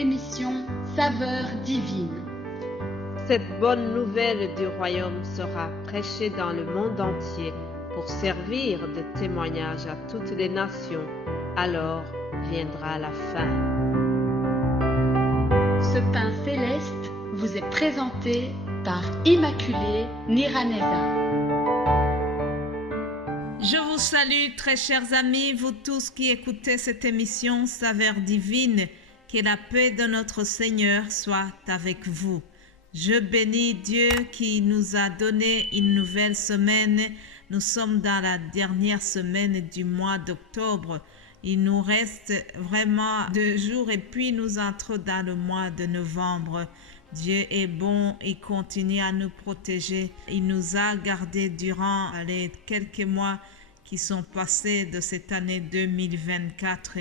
l'émission Saveurs divines. Cette bonne nouvelle du royaume sera prêchée dans le monde entier pour servir de témoignage à toutes les nations. Alors viendra la fin. Ce pain céleste vous est présenté par Immaculée Niraneza. Je vous salue, très chers amis, vous tous qui écoutez cette émission Saveurs divines. Que la paix de notre Seigneur soit avec vous. Je bénis Dieu qui nous a donné une nouvelle semaine. Nous sommes dans la dernière semaine du mois d'octobre. Il nous reste vraiment 2 jours et puis nous entrons dans le mois de novembre. Dieu est bon, il continue à nous protéger. Il nous a gardés durant les quelques mois qui sont passés de cette année 2024.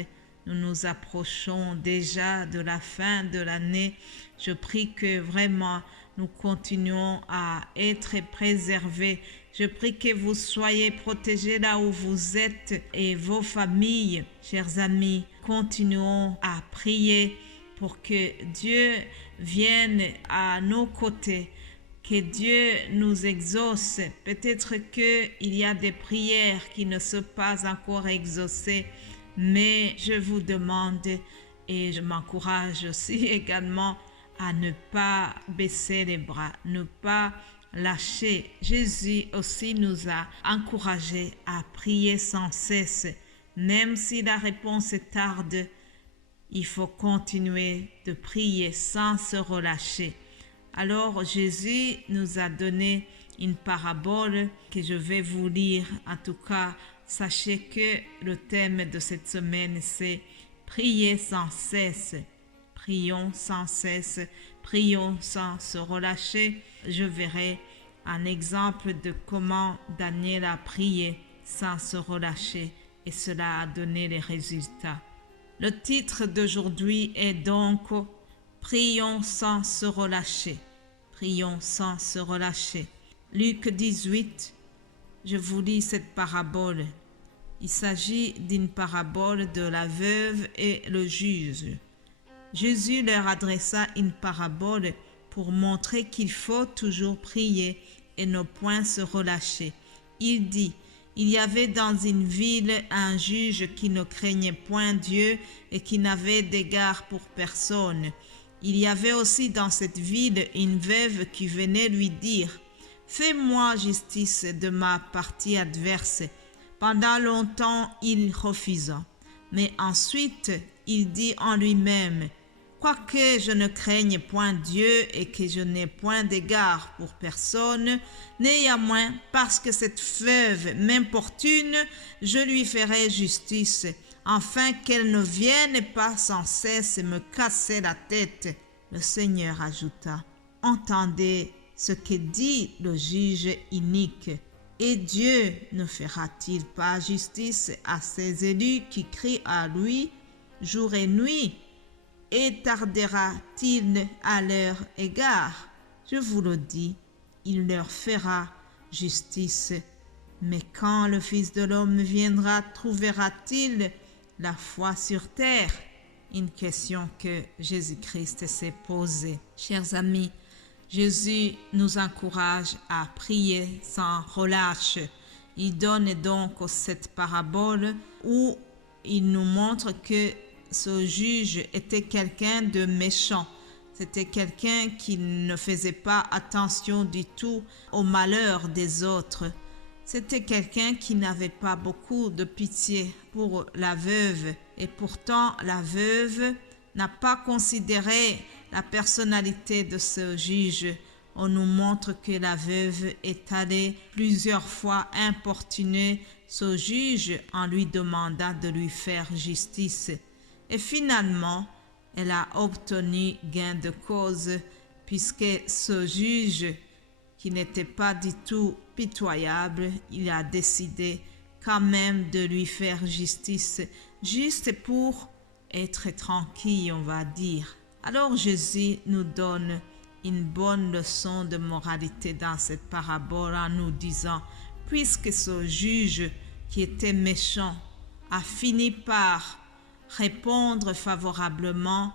Nous nous approchons déjà de la fin de l'année. Je prie que vraiment nous continuons à être préservés. Je prie que vous soyez protégés là où vous êtes et vos familles. Chers amis, continuons à prier pour que Dieu vienne à nos côtés, que Dieu nous exauce. Peut-être qu'il y a des prières qui ne sont pas encore exaucées, mais je vous demande et je m'encourage aussi également à ne pas baisser les bras, ne pas lâcher. Jésus aussi nous a encouragés à prier sans cesse. Même si la réponse tarde, il faut continuer de prier sans se relâcher. Alors Jésus nous a donné une parabole que je vais vous lire. En tout cas, sachez que le thème de cette semaine, c'est « Prier sans cesse ». Prions sans cesse, prions sans se relâcher. Je verrai un exemple de comment Daniel a prié sans se relâcher et cela a donné les résultats. Le titre d'aujourd'hui est donc « Prions sans se relâcher ». Prions sans se relâcher. Luc 18, je vous lis cette parabole. Il s'agit d'une parabole de la veuve et le juge. Jésus leur adressa une parabole pour montrer qu'il faut toujours prier et ne point se relâcher. Il dit, il y avait dans une ville un juge qui ne craignait point Dieu et qui n'avait d'égard pour personne. Il y avait aussi dans cette ville une veuve qui venait lui dire, « Fais-moi justice de ma partie adverse. » Pendant longtemps, il refusa. Mais ensuite, il dit en lui-même, « Quoique je ne craigne point Dieu et que je n'ai point d'égard pour personne, néanmoins, parce que cette veuve m'importune, je lui ferai justice, afin qu'elle ne vienne pas sans cesse me casser la tête. » Le Seigneur ajouta, « Entendez ce que dit le juge inique. Et Dieu ne fera-t-il pas justice à ses élus qui crient à lui jour et nuit? Et tardera-t-il à leur égard? Je vous le dis, il leur fera justice. Mais quand le Fils de l'homme viendra, trouvera-t-il la foi sur terre? » Une question que Jésus-Christ s'est posée. Chers amis, Jésus nous encourage à prier sans relâche. Il donne donc cette parabole où il nous montre que ce juge était quelqu'un de méchant. C'était quelqu'un qui ne faisait pas attention du tout au malheur des autres. C'était quelqu'un qui n'avait pas beaucoup de pitié pour la veuve. Et pourtant, la veuve n'a pas considéré la personnalité de ce juge. On nous montre que la veuve est allée plusieurs fois importuner ce juge en lui demandant de lui faire justice. Et finalement, elle a obtenu gain de cause puisque ce juge, qui n'était pas du tout pitoyable, il a décidé quand même de lui faire justice, juste pour être tranquille, on va dire. Alors Jésus nous donne une bonne leçon de moralité dans cette parabole en nous disant, puisque ce juge qui était méchant a fini par répondre favorablement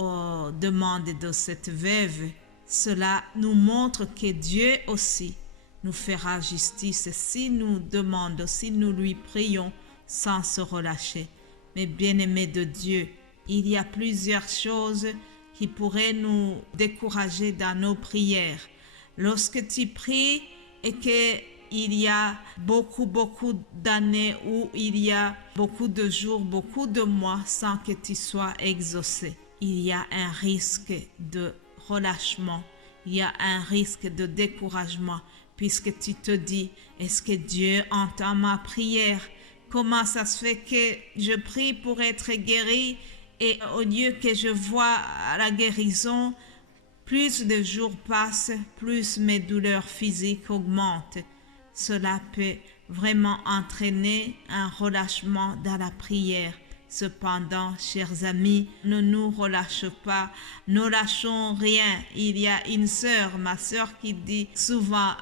aux demandes de cette veuve, cela nous montre que Dieu aussi nous fera justice si nous demandons, si nous lui prions sans se relâcher. Mais bien-aimés de Dieu, il y a plusieurs choses qui pourraient nous décourager dans nos prières. Lorsque tu pries et qu'il y a beaucoup d'années ou il y a beaucoup de jours, beaucoup de mois sans que tu sois exaucé, il y a un risque de relâchement, il y a un risque de découragement puisque tu te dis, est-ce que Dieu entend ma prière? Comment ça se fait que je prie pour être guéri et au lieu que je vois la guérison, plus de jours passent, plus mes douleurs physiques augmentent. Cela peut vraiment entraîner un relâchement dans la prière. Cependant, chers amis, ne nous relâchez pas, ne lâchons rien. Il y a une sœur, ma sœur, qui dit souvent,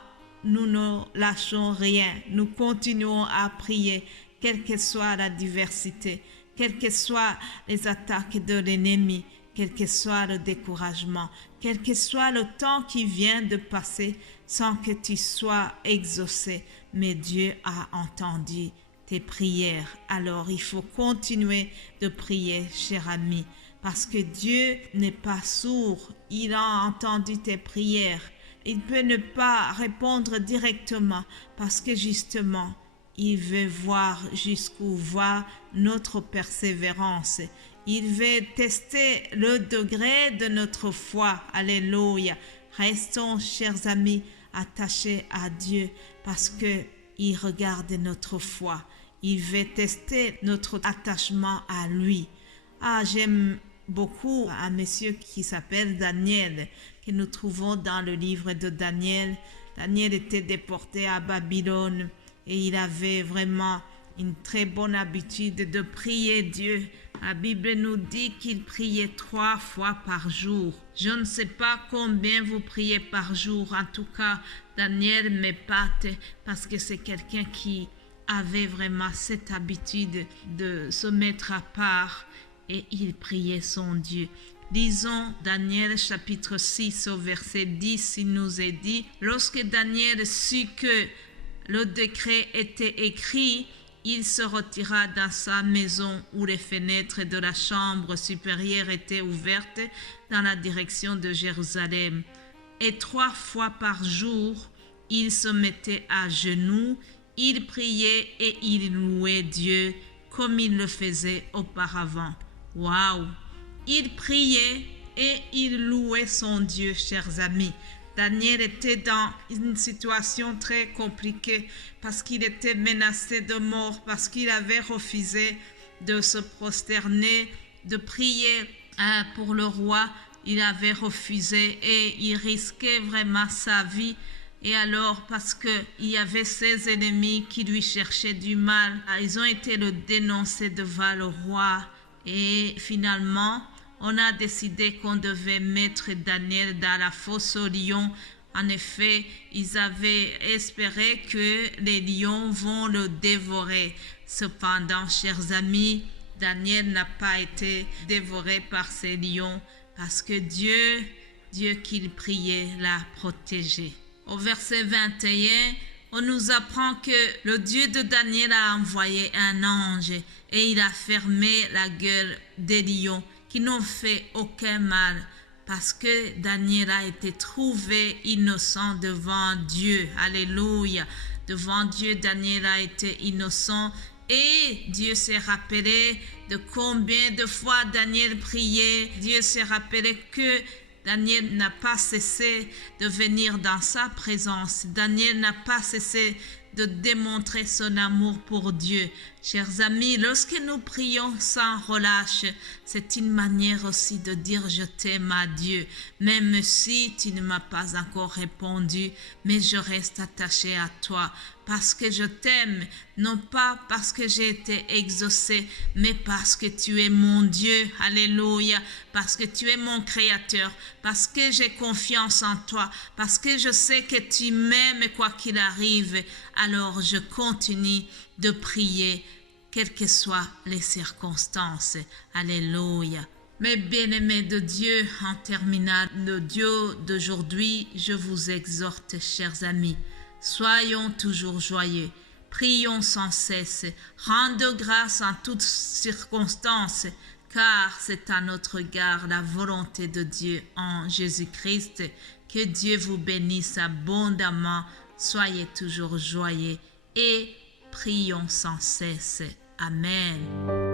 nous ne lâchons rien, nous continuons à prier, quelle que soit la diversité, quelles que soient les attaques de l'ennemi, quel que soit le découragement, quel que soit le temps qui vient de passer sans que tu sois exaucé. Mais Dieu a entendu tes prières. Alors il faut continuer de prier, cher ami, parce que Dieu n'est pas sourd. Il a entendu tes prières. Il peut ne pas répondre directement parce que justement, il veut voir jusqu'où va notre persévérance. Il veut tester le degré de notre foi. Alléluia. Restons, chers amis, attachés à Dieu parce qu'il regarde notre foi. Il veut tester notre attachement à lui. J'aime beaucoup un monsieur qui s'appelle Daniel, que nous trouvons dans le livre de Daniel. Daniel était déporté à Babylone et il avait vraiment une très bonne habitude de prier Dieu. La Bible nous dit qu'il priait 3 fois par jour. Je ne sais pas combien vous priez par jour. En tout cas, Daniel m'épate parce que c'est quelqu'un qui avait vraiment cette habitude de se mettre à part et il priait son Dieu. Lisons Daniel chapitre 6 au verset 10, il nous est dit, lorsque Daniel sut que le décret était écrit, il se retira dans sa maison où les fenêtres de la chambre supérieure étaient ouvertes dans la direction de Jérusalem. Et 3 fois par jour, il se mettait à genoux, il priait et il louait Dieu comme il le faisait auparavant. Waouh! Il priait et il louait son Dieu, chers amis. Daniel était dans une situation très compliquée parce qu'il était menacé de mort, parce qu'il avait refusé de se prosterner, de prier pour le roi. Il avait refusé et il risquait vraiment sa vie. Et alors, parce qu'il y avait ses ennemis qui lui cherchaient du mal, ils ont été le dénoncer devant le roi. Et finalement, on a décidé qu'on devait mettre Daniel dans la fosse aux lions. En effet, ils avaient espéré que les lions vont le dévorer. Cependant, chers amis, Daniel n'a pas été dévoré par ces lions parce que Dieu qu'il priait l'a protégé. Au verset 21, on nous apprend que le Dieu de Daniel a envoyé un ange et il a fermé la gueule des lions qui n'ont fait aucun mal parce que Daniel a été trouvé innocent devant Dieu. Alléluia. Devant Dieu, Daniel a été innocent et Dieu s'est rappelé de combien de fois Daniel priait. Dieu s'est rappelé que Daniel n'a pas cessé de venir dans sa présence. Daniel n'a pas cessé de démontrer son amour pour Dieu. Chers amis, lorsque nous prions sans relâche, c'est une manière aussi de dire je t'aime à Dieu. Même si tu ne m'as pas encore répondu, mais je reste attaché à toi parce que je t'aime, non pas parce que j'ai été exaucé, mais parce que tu es mon Dieu. Alléluia. Parce que tu es mon Créateur, parce que j'ai confiance en toi, parce que je sais que tu m'aimes quoi qu'il arrive. Alors je continue de prier, quelles que soient les circonstances. Alléluia. Mes bien-aimés de Dieu, en terminant l'audio d'aujourd'hui, je vous exhorte, chers amis, soyons toujours joyeux, prions sans cesse, rendons grâce en toutes circonstances, car c'est à notre égard la volonté de Dieu en Jésus-Christ. Que Dieu vous bénisse abondamment, soyez toujours joyeux et prions sans cesse. Amen.